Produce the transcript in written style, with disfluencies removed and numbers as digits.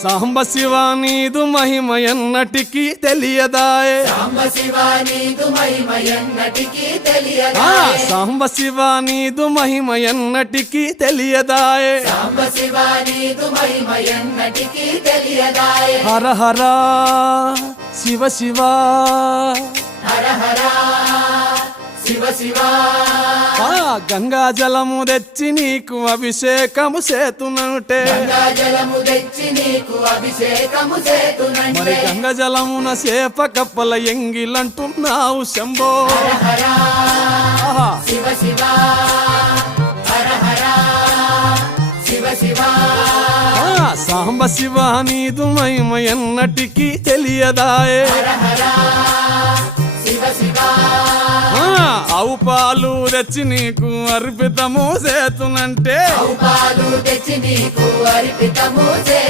సాంబ శివ నీదు మహిమ ఎన్నటికీ తెలియదాయే సాంబ శివ నీదు మహిమ ఎన్నటికీ తెలియదాయే సాంబ శివ నీదు మహిమ ఎన్నటికీ తెలియదాయే సాంబ శివ నీదు మహిమ ఎన్నటికీ తెలియదాయే హర హర శివ శివ హర హర శివ శివ గంగా జలము తెచ్చి నీకు అభిషేకము చేతునంటే గంగా జలము తెచ్చి నీకు అభిషేకము మరి చేతునంటే గంగ జలమున చేప కప్పల ఎంగిలంటున్నావు శంభో హర హర ఆహా. శివ శివ హర హర శివ శివ సాంబ శివ నీదు మహిమ ఎన్నటికీ తెలియదాయే హర హర శివ శివ ఆవు పాలు తెచ్చి నీకు అర్పితము చేతునంటే పాలు తెచ్చి నీకు అర్పితము